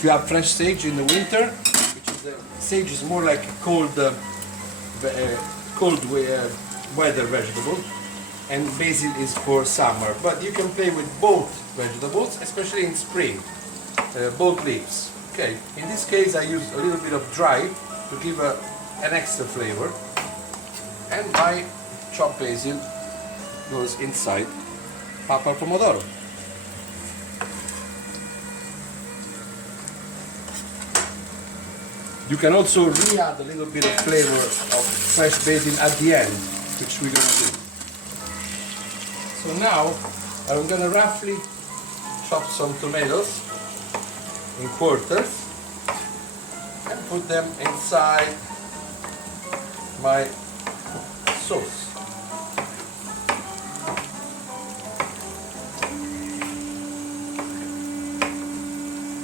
if you have French sage in the winter, which is sage is more like a cold weather vegetable, and basil is for summer. But you can play with both vegetables, especially in spring, both leaves. Okay, in this case I use a little bit of dry to give an extra flavor, and my chopped basil goes inside Papa Pomodoro. You can also re-add a little bit of flavor of fresh basil at the end, which we're going to do. So now I'm going to roughly chop some tomatoes in quarters and put them inside my sauce.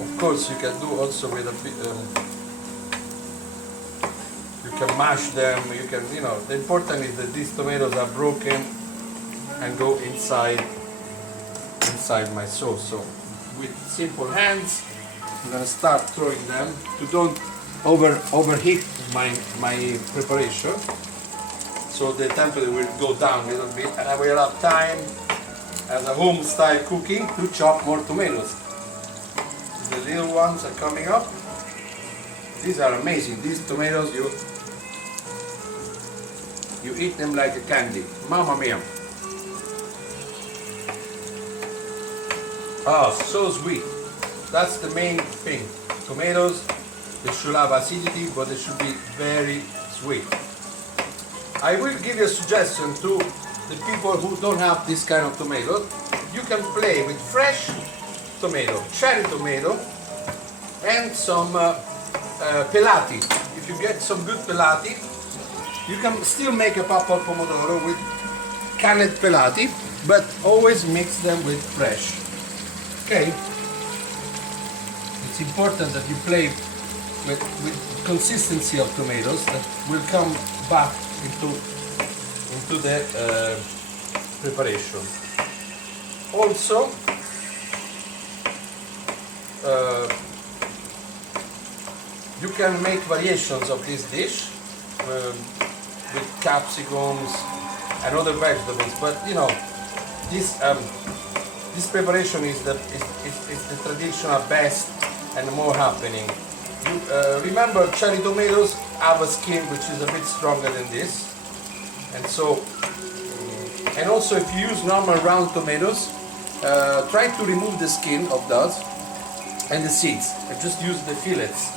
Of course, you can do also with a bit. You can mash them. You can, the important is that these tomatoes are broken and go inside my sauce. So, with simple hands, I'm gonna start throwing them to don't overheat my preparation. So the temperature will go down a little bit, and I will have time as a home style cooking to chop more tomatoes. The little ones are coming up. These are amazing. These tomatoes, you eat them like a candy. Mamma mia! Ah, so sweet. That's the main thing. Tomatoes, they should have acidity, but they should be very sweet. I will give you a suggestion to the people who don't have this kind of tomato. You can play with fresh tomato, cherry tomato, and some pelati. If you get some good pelati, you can still make a Papa Pomodoro with canned pelati, but always mix them with fresh. Okay? It's important that you play with consistency of tomatoes that will come back into the preparation. Also, you can make variations of this dish with capsicums and other vegetables, but this preparation is the traditional best and more happening. Remember, cherry tomatoes have a skin which is a bit stronger than this, and so and also if you use normal round tomatoes, try to remove the skin of those and the seeds and just use the fillets,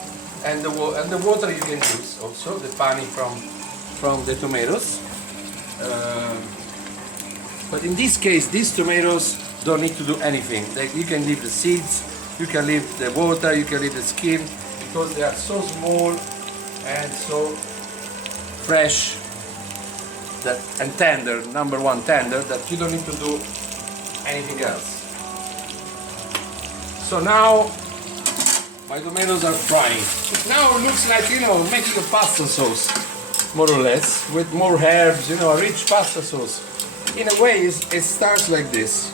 and the water you can use also the pani from the tomatoes, but in this case these tomatoes don't need to do anything. You can leave the seeds, you can leave the water, you can leave the skin, because they are so small and so fresh and tender, number one tender, that you don't need to do anything else. So now my tomatoes are frying. Now it looks like, making a pasta sauce, more or less, with more herbs, a rich pasta sauce. In a way, it starts like this,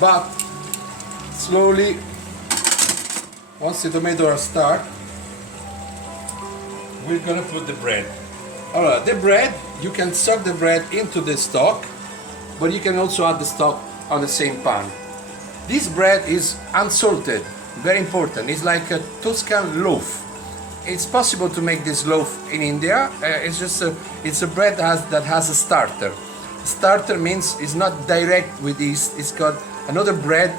but slowly, once the tomatoes are start, we're gonna put the bread. Alright, the bread, you can soak the bread into the stock, but you can also add the stock on the same pan. This bread is unsalted, very important. It's like a Tuscan loaf. It's possible to make this loaf in India. It's a bread that has a starter. Starter means it's not direct with yeast. It's got another bread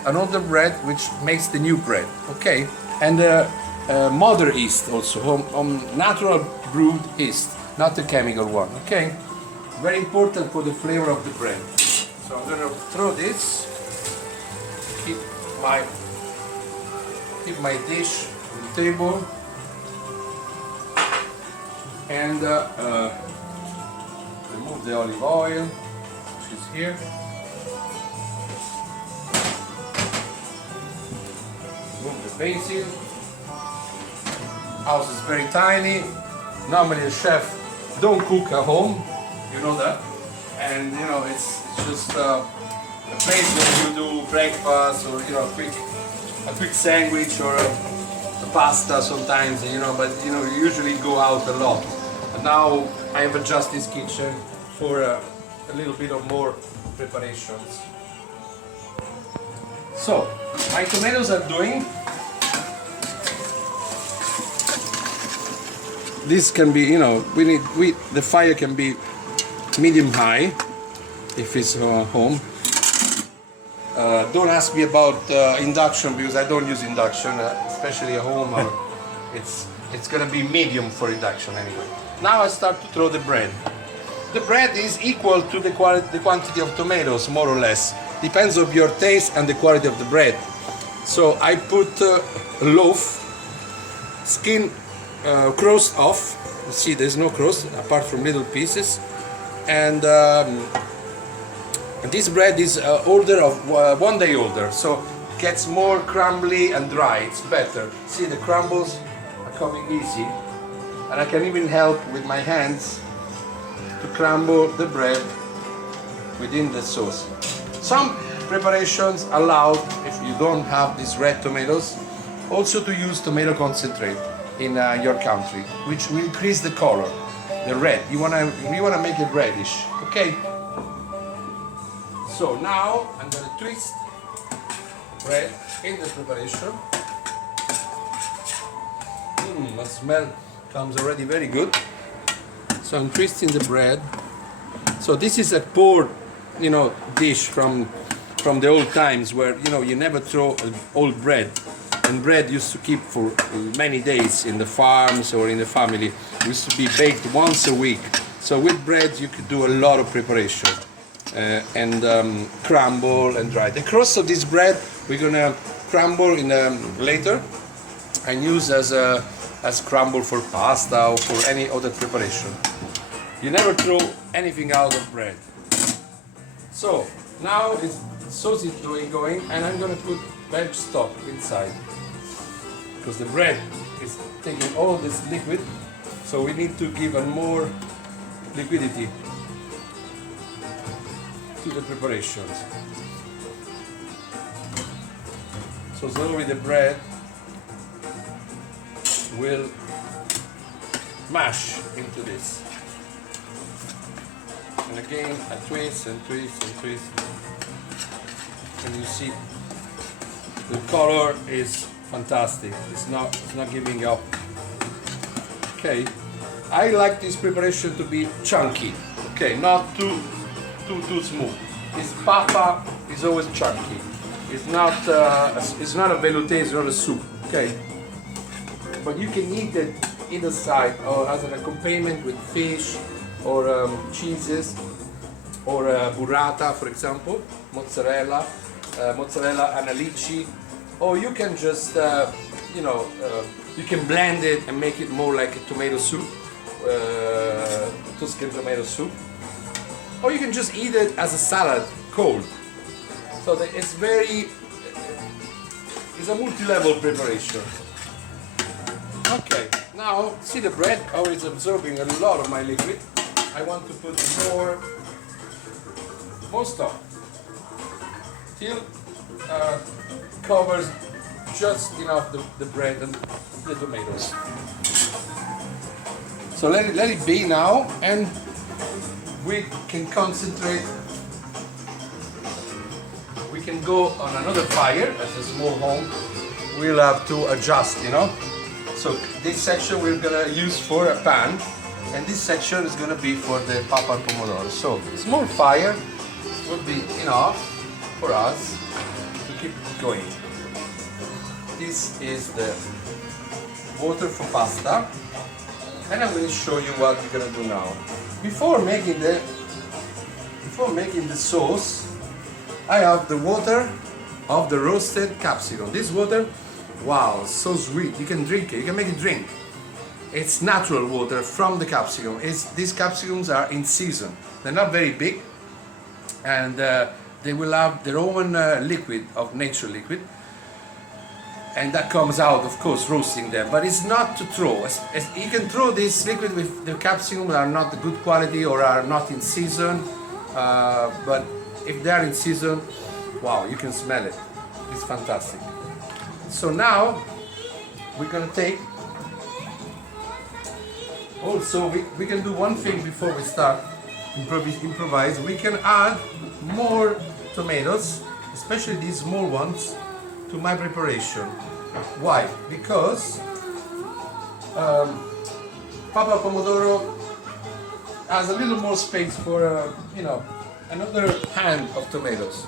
which makes the new bread. Okay, and mother yeast also, natural brewed yeast, not the chemical one. Okay, very important for the flavor of the bread. So I'm going to throw this. Keep my dish on the table, and remove the olive oil, which is here. Remove the basil. House is very tiny. Normally a chef don't cook at home, you know that, and it's just a place where you do breakfast or a quick sandwich or pasta sometimes, but we usually go out a lot. And now I have adjusted this kitchen for a little bit of more preparations. So my tomatoes are doing. This can be, the fire can be medium high if it's home. Don't ask me about induction because I don't use induction, especially at home. It's gonna be medium for induction anyway. Now I start to throw the bread. The bread is equal to the quantity of tomatoes, more or less. Depends on your taste and the quality of the bread. So I put a loaf, skin crust off. You see, there's no crust apart from little pieces, and this bread is older of 1 day older, so it gets more crumbly and dry. It's better. See, the crumbles are coming easy, and I can even help with my hands to crumble the bread within the sauce. Some preparations allow, if you don't have these red tomatoes, also to use tomato concentrate in your country, which will increase the color, the red. We wanna make it reddish, okay? So now I'm gonna twist bread in the preparation. The smell comes already very good. So I'm twisting the bread. So this is a poor, dish from the old times where you never throw old bread, and bread used to keep for many days in the farms or in the family. It used to be baked once a week. So with bread you could do a lot of preparation. And crumble and dry. The crust of this bread we're gonna crumble in later and use as crumble for pasta or for any other preparation. You never throw anything out of bread. So now the sauce is going, and I'm gonna put veg stock inside because the bread is taking all this liquid, so we need to give more liquidity to the preparations. So slowly the bread will mash into this. And again I twist and twist and twist. And you see the color is fantastic. It's not giving up. Okay. I like this preparation to be chunky. Okay, not too smooth. This papa is always chunky. It's not a velouté, it's not a soup. Okay, but you can eat it either side or as an accompaniment with fish or cheeses or burrata, for example, mozzarella and alici, or you can just you can blend it and make it more like a tomato soup, Tuscan tomato soup. Or you can just eat it as a salad, cold. So it's a multi-level preparation. Okay, now see the bread, how it's absorbing a lot of my liquid. I want to put more stock till covers just enough the bread and the tomatoes. So let it be now, and we can concentrate. We can go on another fire as a small home. We'll have to adjust, So this section we're gonna use for a pan, and this section is gonna be for the papa and pomodoro. So small fire will be enough for us to keep going. This is the water for pasta, and I'm going to show you what we're gonna do now. Before making the sauce, I have the water of the roasted capsicum. This water, wow, so sweet. You can drink it. You can make it drink. It's natural water from the capsicum. These capsicums are in season. They're not very big, and they will have their own liquid of nature liquid, and that comes out, of course, roasting them. But it's not to throw. You can throw this liquid with the capsicum that are not the good quality or are not in season. But if they are in season, wow, you can smell it. It's fantastic. So now we're gonna take. Also, we can do one thing before we start improvise. We can add more tomatoes, especially these small ones, to my preparation. Why? Because Papa Pomodoro has a little more space for, another hand of tomatoes.